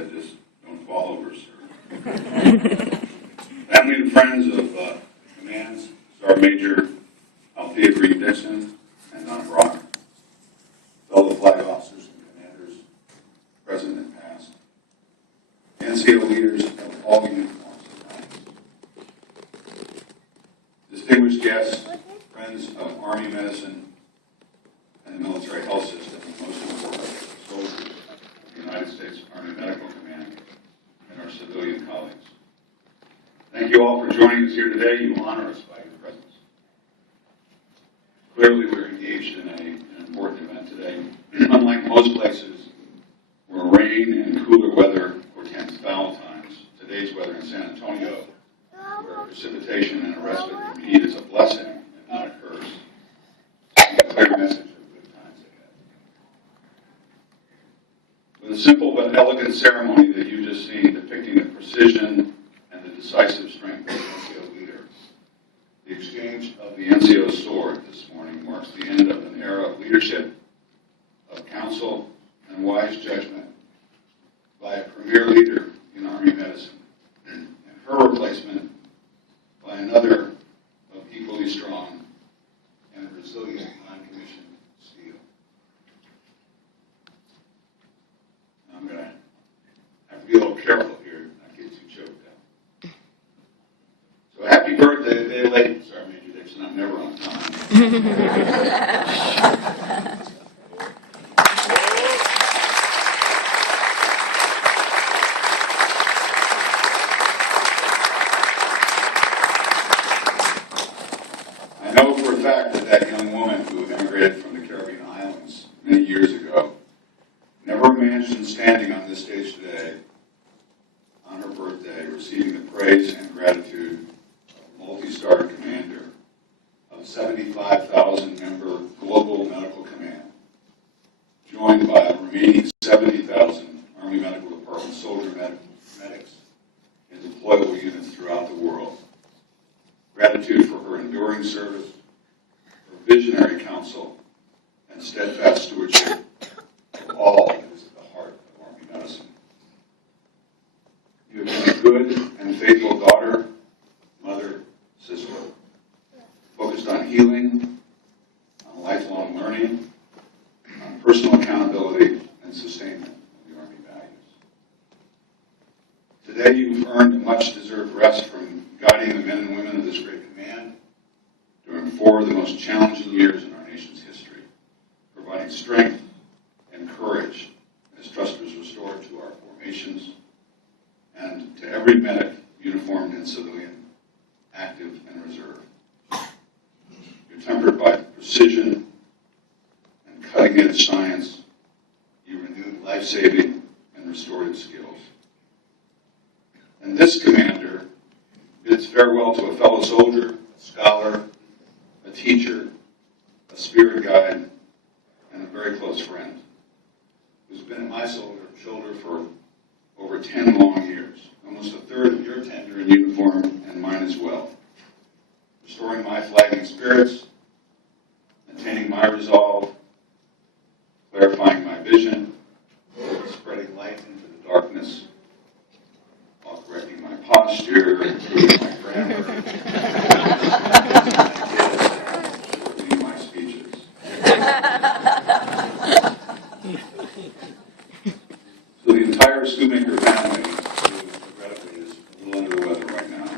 said, just don't fall over, sir. Family and friends of commands, Sergeant Major Althea Green Dixon and Donna Brock, fellow flag officers and commanders, present and past, NCO leaders of all uniforms and ranks, distinguished guests, friends of Army medicine and the military health system, and most importantly, soldiers of the United States Army Medical Command and our civilian colleagues. Thank you all for joining us here today. You honor us by your presence. Clearly, we're engaged in an important event today. Unlike most places where rain and cooler weather portends foul times, today's weather in San Antonio, where precipitation and a respite from heat is a blessing and not a curse, sends a clear message of good times ahead. With a simple but elegant ceremony that you've just seen depicting the precision and the decisive strength of the NCO leader, the exchange of the NCO sword this morning marks the end of an era of leadership, of counsel, and wise judgment by a premier leader in Army medicine, and her replacement by another of equally strong and resilient non-commissioned steel. I'm going to have to be a little careful here, not get too choked up. So happy birthday, a day late, Sergeant Major Dixon. I'm never on time. I know for a fact that young woman who immigrated from the Caribbean islands many years ago never imagined standing on this stage today on her birthday, receiving the praise and gratitude of a multi-star commander of 75,000-member global medical command, joined by a remaining 70,000 Army Medical Department soldier medics in deployable units throughout the world. Gratitude for her enduring service, her visionary counsel, and steadfast stewardship of all that is at the heart of Army medicine. You have been a good and faithful daughter, mother, sister, focused on healing, on lifelong learning, on personal accountability, and sustainment of the Army values. Today you've earned a much-deserved rest from guiding the men and women of this great command during 4 of the most challenging years in our nation's history, providing strength and courage as trust was restored to our formations and to every medic, uniformed and civilian, active and reserve. You're tempered by precision and cutting-edge science. You renewed life-saving and restorative skills. And this commander bids farewell to a fellow soldier, a scholar, a teacher, a spirit guide, and a very close friend who's been at my shoulder for over 10 long years, almost a third of your tenure in uniform and mine as well, restoring my flagging spirits, maintaining my resolve, clarifying my vision, spreading light into the darkness, while correcting my posture, improving my grammar, shortening my speeches. So the entire Schoonmaker family, who regrettably is a little under the weather right now,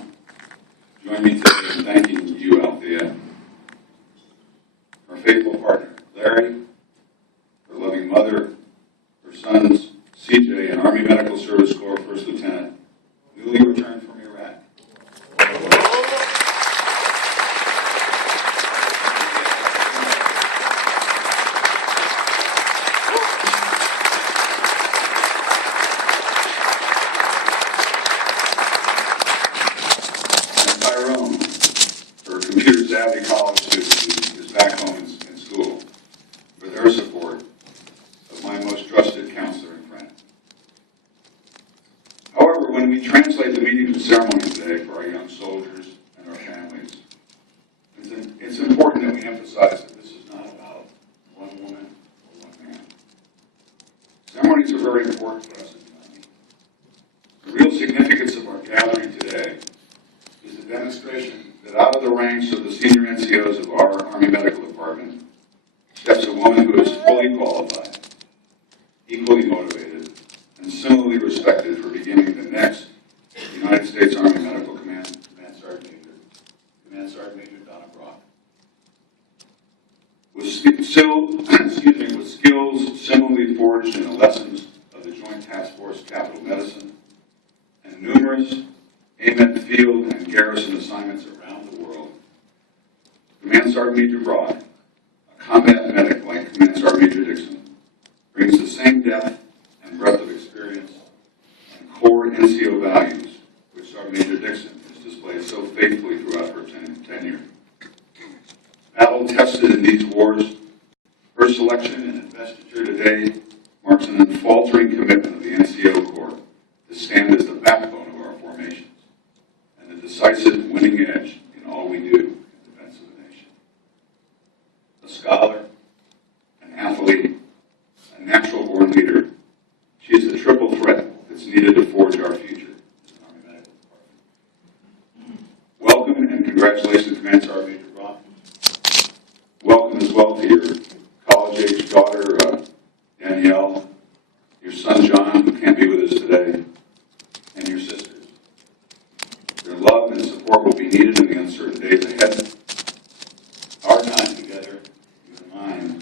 join me today in thanking you, Althea, our faithful partner, Larry, her loving mother, her sons, CJ, and Army Medical Service Corps First Lieutenant, newly returned from Iraq. And Tyrone, her computer-savvy college student who is back home in school, for their support of my most trusted counselor and friend. However, when we translate the meaning of the ceremony today for our young soldiers and our families, it's important that we emphasize that this is not about one woman or one man. Ceremonies are very important for us in the Army. gathering today is a demonstration that out of the ranks of the senior NCOs of our Army Medical Department steps a woman who is fully qualified, equally motivated, and similarly respected for beginning the next United States Army Medical Command Sergeant Major Donna Brock. With skills similarly forged in the lessons of the Joint Task Force Capital Medicine and numerous AMED field and garrison assignments around the world, Command Sergeant Major Brock, a combat medic like Command Sergeant Major Dixon, brings the same depth and breadth of experience and core NCO values which Sergeant Major Dixon has displayed so faithfully throughout her tenure. Battle-tested in these wars, her selection and investiture today marks an unfaltering commitment of the NCO Corps to stand as the backbone of our formations and the decisive winning edge in all we do in defense of the nation. A scholar, an athlete, a natural-born leader, she is the triple threat that's needed to forge our future as an Army Medical Department. Welcome and congratulations, Command Sergeant Major Brock. Welcome as well to your college-age daughter, Danielle, your son, John, who can't be with us today, and your sisters. Their love and support will be needed in the uncertain days ahead. Our time together,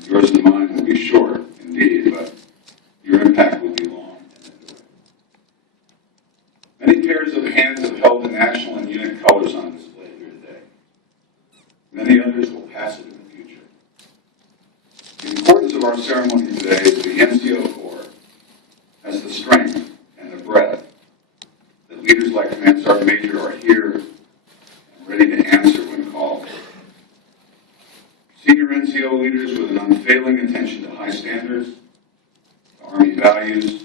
yours and mine, will be short, indeed, but your impact will be long and enduring. Many pairs of hands have held the national and unit colors on display here today. Many others will pass it in the future. The importance of our ceremony today is the NCO Corps has the strength and the breadth that leaders like Command Sergeant Major are here and ready to answer when called. Senior NCO leaders with an unfailing attention to high standards, to Army values,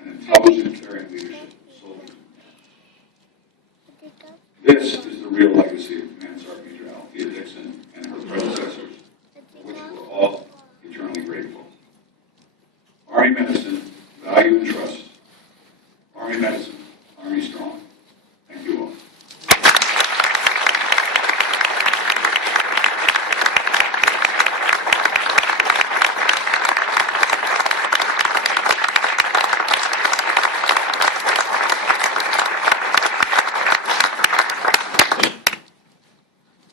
and intelligent, caring leadership of soldiers. This is the real legacy of Command Sergeant Major Althea Dixon and her predecessors, for which we're all eternally grateful. Army medicine, value and trust. Army medicine, Army strong. Thank you all.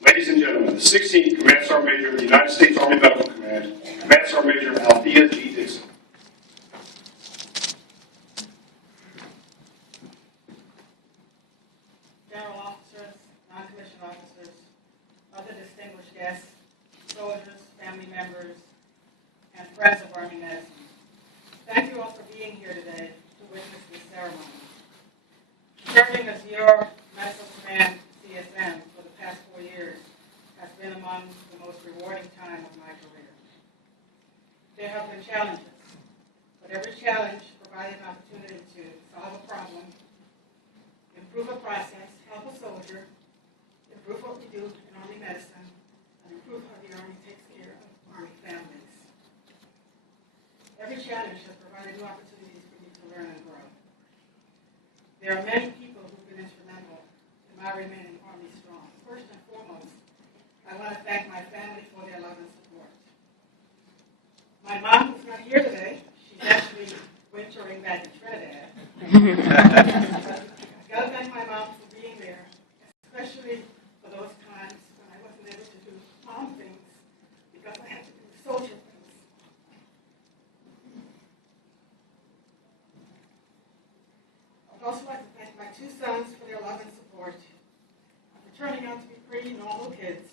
Ladies and gentlemen, the 16th Command Sergeant Major of the United States Army Medical Command, Command Sergeant Major Althea G. Dixon. General officers, non-commissioned officers, other distinguished guests, soldiers, family members, and friends of Army medicine. Thank you all for being here today to witness this ceremony. Serving as your Medical Command CSM for the past 4 years has been among the most rewarding time of my career. There have been challenges, but every challenge provided an opportunity to solve a problem, improve a process, help a soldier, improve what we do in Army medicine, and improve how the Army takes care of Army families. Every challenge has provided new opportunities for me to learn and grow. There are many people who've been instrumental in my remaining Army strong. First and foremost, I want to thank my family for their love and support. My mom, who's not here today, she's actually wintering back in Trinidad. I've got to thank my mom for being there, especially for those times when I wasn't able to do mom things because I had to do soldier things. I would also like to thank my 2 sons for their love and support, and for turning out to be pretty normal kids.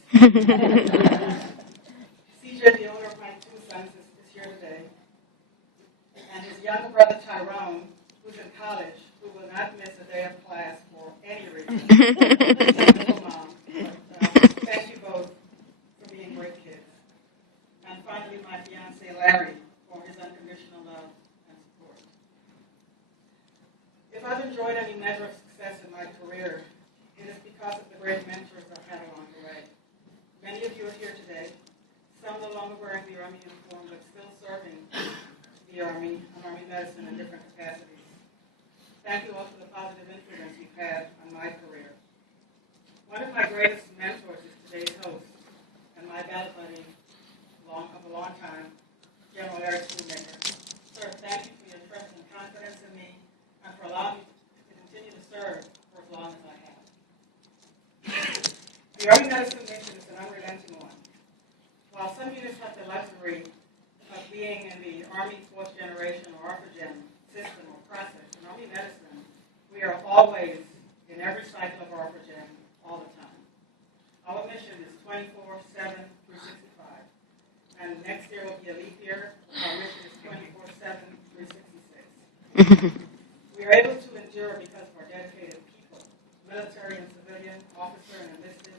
CJ, the owner of my 2 sons, is here today, and his younger brother Tyrone, who's in college, who will not miss a day of class for any reason. Little mom. Thank you both for being great kids. And finally, my fiance Larry for his unconditional love and support. If I've enjoyed any measure of success in my career, it is because of the great mentors I've had along the way. Many of you are here today, some no longer wearing the Army uniform, but still serving the Army and Army medicine in different capacities. Thank you all for the positive influence you've had on my career. One of my greatest mentors is today's host and my battle buddy of a long time, General Eric Shoemaker. Sir, thank you for your trust and confidence in me and for allowing me to continue to serve for as long as I have. The Army Medicine mission is an unrelenting one. While some units have the luxury of being in the Army fourth generation or ARPA-Gen system or process, in Army Medicine, we are always in every cycle of ARPA-Gen all the time. Our mission is 24/7, 365. And next year will be a leap year. Our mission is 24/7, 366. We are able to endure because of our dedicated people, military and civilian, officer and enlisted,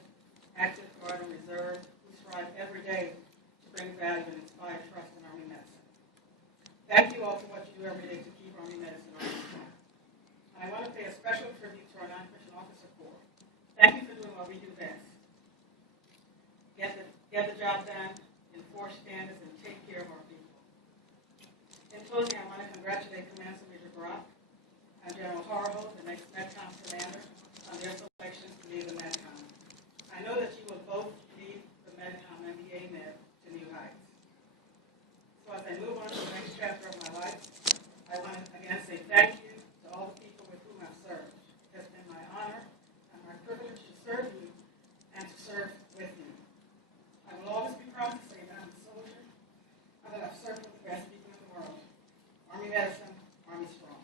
active guard and reserve, who strive every day to bring value and inspire trust in Army medicine. Thank you all for what you do every day to keep Army medicine on the track. And I want to pay a special tribute to our non-commissioned officer corps. Thank you for doing what we do best. Get the job done, enforce standards, and take care of our people. In closing, I want to congratulate Command Major Brock and General Horrible, the next MEDCOM commander, on their selections to lead the MEDCOM. I know that you will both lead the MEDCOM MBA Med to new heights. So as I move on to the next chapter of my life, I want to again say thank you to all the people with whom I've served. It's been my honor and my privilege to serve you and to serve with you. I will always be proud to say that I'm a soldier and that I've served with the best people in the world. Army medicine, Army strong.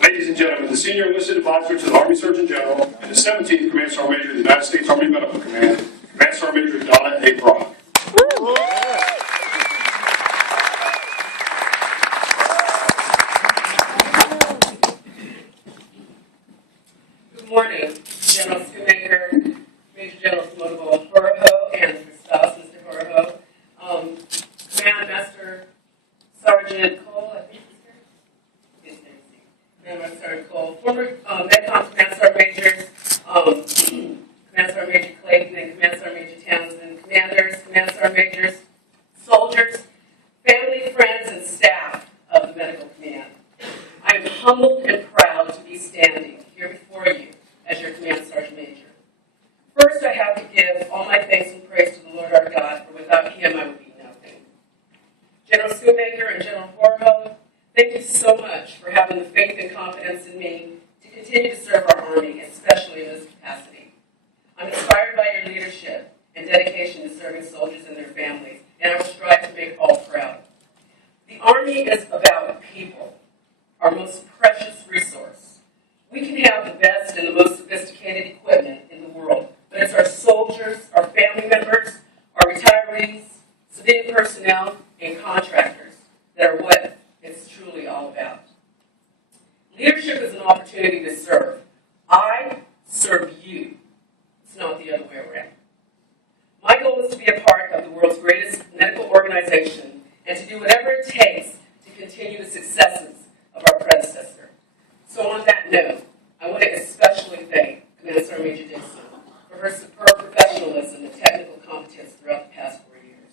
Ladies and gentlemen, the Senior Enlisted Advisor to the Army Surgeon General and the 17th Command Sergeant Major of the United States Army Medical Command, Command Sergeant Major Donna A. Brock. Good morning, General Shoemaker, Major General Smotable Horoho, and his spouse, Mr. Horoho. Command Master Sergeant Cole, I think he's here. Command Master Sergeant Cole, former MEDCOM Command Sergeant Majors, Command Sergeant Major Clayton and Command Sergeant Major Townsend, Commanders, Command Sergeant Majors, soldiers, family, friends, and staff of the Medical Command. I am humbled and proud to be standing here before you as your Command Sergeant Major. First, I have to give all my thanks and praise to the Lord our God, for without Him I would be nothing. General Shoemaker and General Horrible, thank you so much for having the faith and confidence in me to continue to serve our Army, especially in this capacity. I'm inspired by your leadership and dedication to serving soldiers and their families, and I will strive to make all proud. The Army is about people, our most precious resource. We can have the best and the most sophisticated equipment in the world, but it's our soldiers, our family members, our retirees, civilian personnel, and contractors that are what it's truly all about. Leadership is an opportunity to serve. I serve you. It's not the other way around. My goal is to be a part of the world's greatest medical organization and to do whatever it takes to continue the successes of our predecessor. So on that note, I want to especially thank Command Sergeant Major Dixon for her superb professionalism and technical competence throughout the past 4 years.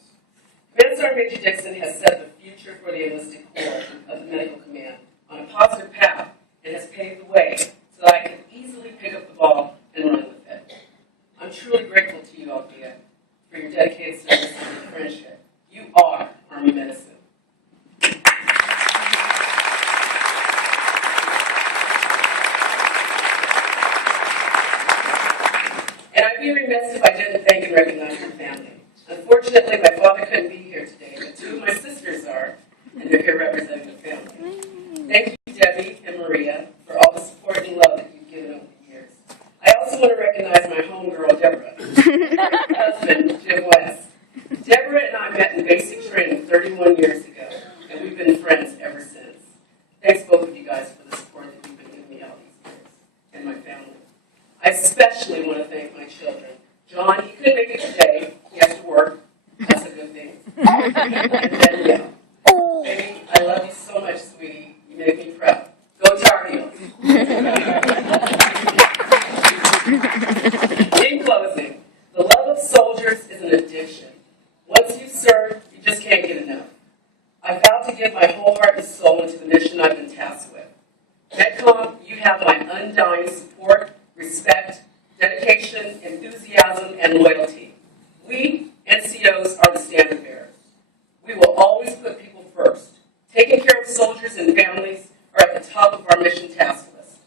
Command Sergeant Major Dixon has set the future for the enlisted corps of the Medical Command on a positive path and has paved the way so that I can easily pick up the ball and run with it. I'm truly grateful to you, Althea, for your dedicated service and your friendship. You are Army medicine. And I'd be remiss if I didn't thank and recognize your family. Unfortunately, my father couldn't be here today, but two of my sisters are, and they're here representing the family. Thank you, Debbie and Maria, for all the support and love that you've given over the years. I also want to recognize my homegirl, Deborah, and her husband, Jim West. Deborah and I met in basic soldiers is an addiction. Once you serve, you just can't get enough. I vow to give my whole heart and soul into the mission I've been tasked with. Medcom, you have my undying support, respect, dedication, enthusiasm, and loyalty. We, NCOs, are the standard bearers. We will always put people first. Taking care of soldiers and families are at the top of our mission task list.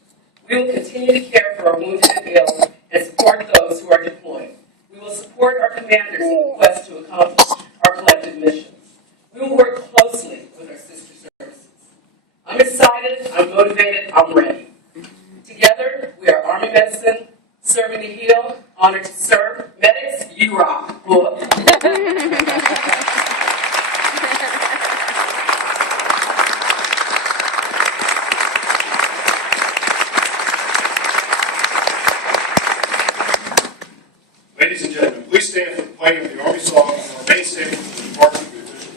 We will continue to care for our wounded and ill and support those who are deployed. We will support our commanders in the quest to accomplish our collective missions. We will work closely with our sister services. I'm excited, I'm motivated, I'm ready. Together, we are Army Medicine, serving to heal, honored to serve. Medics, you rock. Ladies and gentlemen, please stand for the playing of the Army song and remain standing for the march of the official.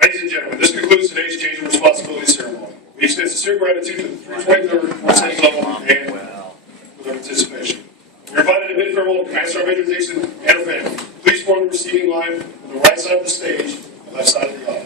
Ladies and gentlemen, this concludes today's change of responsibility ceremony. We extend sincere gratitude to the 323rd Force Head level and for their participation. We're invited to bid farewell to Command Sergeant Major Dixon and her family. Please form the receiving line on the right side of the stage and left side of the aisle.